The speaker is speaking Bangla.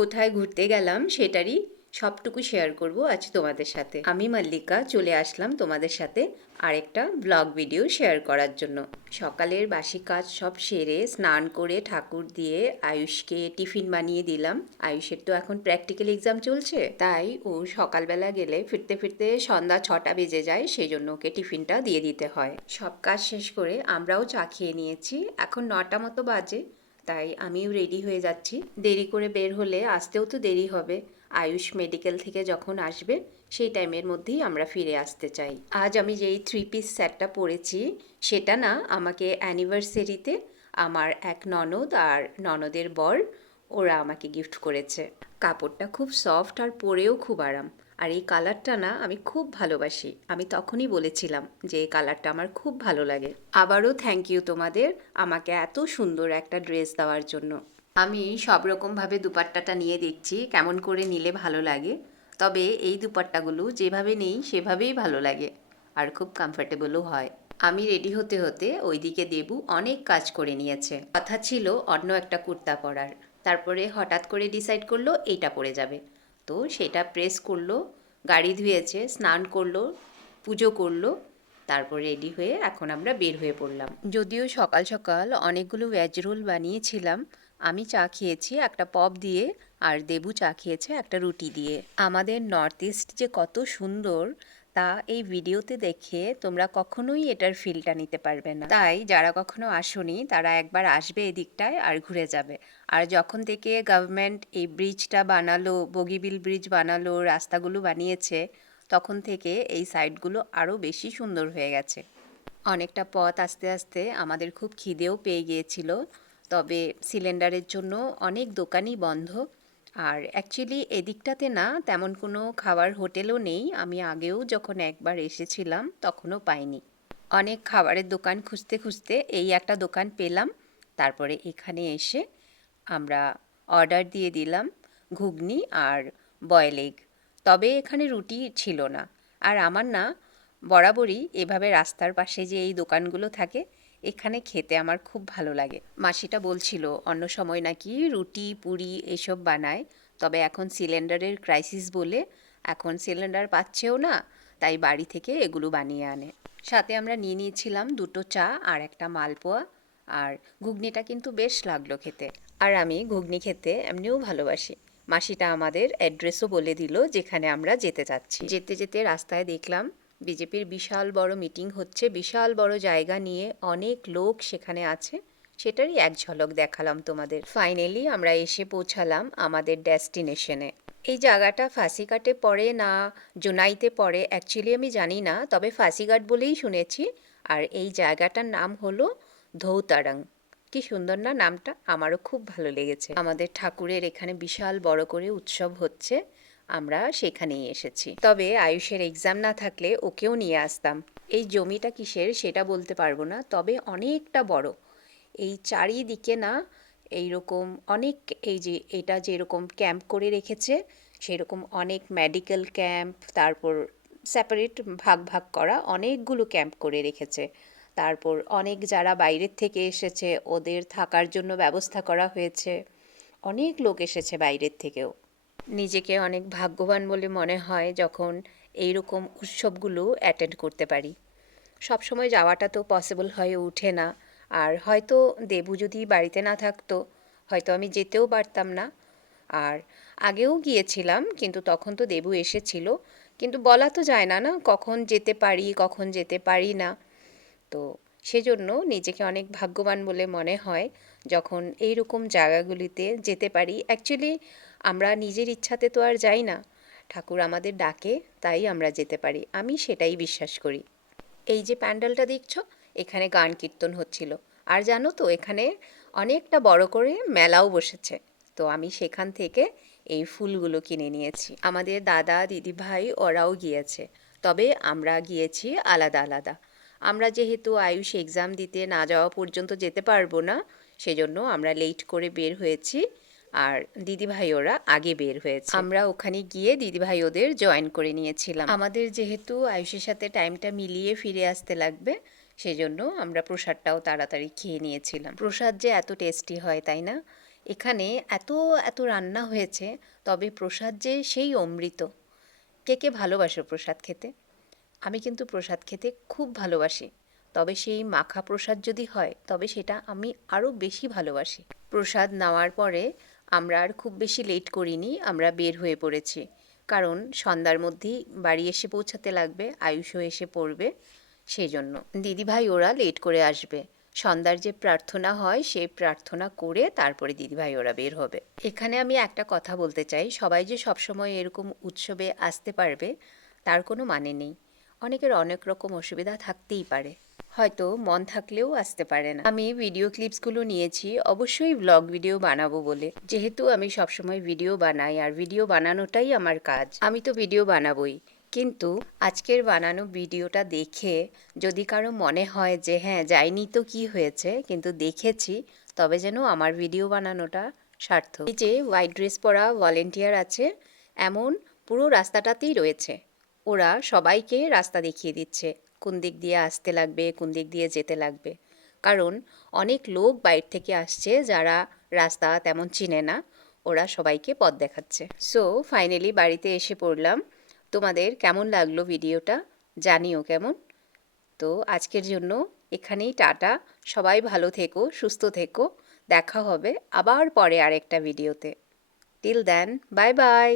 কোথায় ঘুরতে গেলাম সেটারই সবটুকু শেয়ার করব আজ তোমাদের সাথে। আমি মল্লিকা চলে আসলাম তোমাদের সাথে আরেকটা ব্লগ ভিডিও শেয়ার করার জন্য। সকালের বাসি কাজ সব সেরে স্নান করে ঠাকুর দিয়ে আয়ুষকে টিফিন বানিয়ে দিলাম। আয়ুষের তো এখন প্র্যাকটিক্যাল এক্সাম চলছে, তাই ও সকালবেলা গেলে ফিরতে ফিরতে সন্ধ্যা 6টা বেজে যায়, সেই জন্য ওকে টিফিনটা দিয়ে দিতে হয়। সব কাজ শেষ করে আমরাও চা খেয়ে নিয়েছি, এখন 9টা মতো বাজে, তাই আমিও রেডি হয়ে যাচ্ছি। দেরি করে বের হলে আসতেও তো দেরি হবে। আয়ুষ মেডিকেল থেকে যখন আসবে সেই টাইমের মধ্যেই আমরা ফিরে আসতে চাই। আজ আমি যেই 3 পিস সেটটা পরেছি সেটা না আমাকে অ্যানিভার্সারিতে আমার এক ননদ আর ননদের বর ওরা আমাকে গিফট করেছে। কাপড়টা খুব সফট আর পরেও খুব আরাম। আর এই কালারটা না আমি খুব ভালোবাসি। আমি তখনই বলেছিলাম যে এই কালারটা আমার খুব ভালো লাগে। আবারও থ্যাংক ইউ তোমাদের আমাকে এত সুন্দর একটা ড্রেস দেওয়ার জন্য। আমি সব রকমভাবে দুপাট্টাটা নিয়ে দেখছি কেমন করে নিলে ভালো লাগে। তবে এই দুপাট্টাগুলো যেভাবে নেই সেভাবেই ভালো লাগে আর খুব কমফোর্টেবলও হয়। আমি রেডি হতে হতে ওইদিকে দেবু অনেক কাজ করে নিয়েছে। কথা ছিল অন্য একটা কুর্তা পরার, তারপরে হঠাৎ করে ডিসাইড করলো এইটা পরে যাবে, তো সেটা প্রেস করলো, গাড়ি ধুয়েছে, স্নান করলো, পুজো করলো, তারপর রেডি হয়ে এখন আমরা বের হয়ে পড়লাম। যদিও সকাল সকাল অনেকগুলো ভেজ রোল বানিয়েছিলাম, আমি চা খেয়েছি একটা পপ দিয়ে আর দেবু চা খেয়েছে একটা রুটি দিয়ে। আমাদের নর্থ ইস্ট যে কত সুন্দর তা এই ভিডিওতে দেখে তোমরা কখনোই এটার ফিলটা নিতে পারবে না। তাই যারা কখনো আসোনি তারা একবার আসবে এদিকটায় আর ঘুরে যাবে। আর যখন থেকে গভর্নমেন্ট এই ব্রিজটা বানালো, বগিবিল ব্রিজ বানালো, রাস্তাগুলো বানিয়েছে, তখন থেকে এই সাইডগুলো আরও বেশি সুন্দর হয়ে গেছে। অনেকটা পথ আস্তে আস্তে আমাদের খুব খিদেও পেয়ে গিয়েছিল, তবে সিলিন্ডারের জন্য অনেক দোকানই বন্ধ। আর অ্যাকচুয়ালি এদিকটাতে না তেমন কোনো খাবার হোটেলও নেই, আমি আগেও যখন একবার এসেছিলাম তখনও পাইনি। অনেক খাবারের দোকান খুঁজতে খুঁজতে এই একটা দোকান পেলাম, তারপরে এখানে এসে আমরা অর্ডার দিয়ে দিলাম ঘুগনি আর বয়েল এগ। তবে এখানে রুটি ছিল না। আর আমার না বরাবরই এভাবে রাস্তার পাশে যে এই দোকানগুলো থাকে এখানে খেতে আমার খুব ভালো লাগে। মাসিটা বলছিল অন্য সময় নাকি রুটি পুরি এসব বানায়, তবে এখন সিলিন্ডারের ক্রাইসিস বলে এখন সিলিন্ডার পাচ্ছেও না, তাই বাড়ি থেকে এগুলো বানিয়ে আনে। সাথে আমরা নিয়ে নিয়েছিলাম 2টো চা আর একটা মালপোয়া, আর ঘুগনিটা কিন্তু বেশ লাগলো খেতে। আর আমি ঘুগনি খেতে এমনিও ভালোবাসি। মাসিটা আমাদের অ্যাড্রেসও বলে দিল যেখানে আমরা যেতে চাচ্ছি। যেতে যেতে রাস্তায় দেখলাম বিজেপির বিশাল বড় মিটিং হচ্ছে, বিশাল বড় জায়গা নিয়ে অনেক লোক সেখানে আছে, সেটারই এক ঝলক দেখালাম তোমাদের। ফাইনালি আমরা এসে পৌঁছালাম আমাদের ডেস্টিনেশনে। এই জায়গাটা ফাঁসিঘাটে পড়ে না জোনাইতে পড়ে অ্যাকচুয়ালি আমি জানি না, তবে ফাঁসিঘাট বলেই শুনেছি। আর এই জায়গাটার নাম হলো ধৌতারাং। কি সুন্দর না নামটা, আমারও খুব ভালো লেগেছে। আমাদের ঠাকুরের এখানে বিশাল বড় করে উৎসব হচ্ছে, আমরা সেখানেই এসেছি। তবে আয়ুষের এক্সাম না থাকলে ওকেও নিয়ে আসতাম। এই জমিটা কিসের সেটা বলতে পারবো না, তবে অনেকটা বড়। এই চারিদিকে না এইরকম অনেক, এই যে এটা যেরকম ক্যাম্প করে রেখেছে সেরকম অনেক মেডিকেল ক্যাম্প, তারপর সেপারেট ভাগ ভাগ করা অনেকগুলো ক্যাম্প করে রেখেছে। তারপর অনেক যারা বাইরের থেকে এসেছে ওদের থাকার জন্য ব্যবস্থা করা হয়েছে। অনেক লোক এসেছে বাইরের থেকেও। নিজেকে অনেক ভাগ্যবান বলে মনে হয় যখন এইরকম উৎসবগুলো অ্যাটেন্ড করতে পারি। সবসময় যাওয়াটা তো পসিবল হয়ে ওঠে না, আর হয়তো দেবু যদি বাড়িতে না থাকতো হয়তো আমি যেতেও পারতাম না। আর আগেও গিয়েছিলাম কিন্তু তখন তো দেবু এসেছিল, কিন্তু বলা তো যায় না না কখন যেতে পারি কখন যেতে পারি না। তো সেজন্য নিজেকে অনেক ভাগ্যবান বলে মনে হয় যখন এই রকম জায়গাগুলিতে যেতে পারি। অ্যাকচুয়ালি আমরা নিজের ইচ্ছাতে তো আর যাই না, ঠাকুর আমাদের ডাকে তাই আমরা যেতে পারি, আমি সেটাই বিশ্বাস করি। এই যে প্যান্ডেলটা দেখছো এখানে গান কীর্তন হচ্ছিল। আর জানো তো এখানে অনেকটা বড় করে মেলাও বসেছে, তো আমি সেখান থেকে এই ফুলগুলো কিনে নিয়েছি। আমাদের দাদা দিদিভাই ওরাও গিয়েছে, তবে আমরা গিয়েছি আলাদা আলাদা। আমরা যেহেতু আয়ুষ এক্সাম দিতে না যাওয়া পর্যন্ত যেতে পারবো না, সেজন্য আমরা লেট করে বের হয়েছি, আর দিদিভাই ওরা আগে বের হয়েছে। আমরা ওখানে গিয়ে দিদিভাই ওদের জয়েন করে নিয়েছিলাম। আমাদের যেহেতু আয়ুষের সাথে টাইমটা মিলিয়ে ফিরে আসতে লাগবে, সেজন্য আমরা প্রসাদটাও তাড়াতাড়ি খেয়ে নিয়েছিলাম। প্রসাদ যে এত টেস্টি হয় তাই না? এখানে এত এত রান্না হয়েছে, তবে প্রসাদ যে সেই অমৃত। কে কে ভালোবাসো প্রসাদ খেতে? আমি কিন্তু প্রসাদ খেতে খুব ভালোবাসি। তবে সেই মাখা প্রসাদ যদি হয় তবে সেটা আমি আরও বেশি ভালোবাসি। প্রসাদ নেওয়ার পরে আমরা আর খুব বেশি লেট করিনি, আমরা বের হয়ে পড়েছি। কারণ সন্ধ্যার মধ্যেই বাড়ি এসে পৌঁছাতে লাগবে, আয়ুষও এসে পড়বে, সেই জন্য। দিদিভাই ওরা লেট করে আসবে। সন্ধ্যার যে প্রার্থনা হয় সেই প্রার্থনা করে তারপরে দিদিভাই ওরা বের হবে। এখানে আমি একটা কথা বলতে চাই, সবাই যে সবসময় এরকম উৎসবে আসতে পারবে তার কোনো মানে নেই। অনেকের অনেক রকম অসুবিধা থাকতেই পারে, হয়তো মন থাকলেও আসতে পারে না। আমি ভিডিও ক্লিপসগুলো নিয়েছি অবশ্যই ব্লগ ভিডিও বানাবো বলে, যেহেতু আমি সবসময় ভিডিও বানাই আর ভিডিও বানানোটাই আমার কাজ, আমি তো ভিডিও বানাবোই। কিন্তু আজকের বানানো ভিডিওটা দেখে যদি কারো মনে হয় যে হ্যাঁ যাইনি তো কি হয়েছে, কিন্তু দেখেছি, তবে যেন আমার ভিডিও বানানোটা সার্থক। এই যে হোয়াইট ড্রেস পরা ভলেন্টিয়ার আছে, এমন পুরো রাস্তাটাতেই রয়েছে। ওরা সবাইকে রাস্তা দেখিয়ে দিচ্ছে, কোন দিক দিয়ে আসতে লাগবে, কোন দিক দিয়ে যেতে লাগবে। কারণ অনেক লোক বাইরে থেকে আসছে যারা রাস্তা তেমন চিনে না, ওরা সবাইকে পথ দেখাচ্ছে। সো ফাইনালি বাড়িতে এসে পড়লাম। তোমাদের কেমন লাগলো ভিডিওটা জানিও কেমন। তো আজকের জন্য এখানেই টাটা। সবাই ভালো থেকো, সুস্থ থেকো। দেখা হবে আবার পরে আরেকটা ভিডিওতে। Till then, bye by.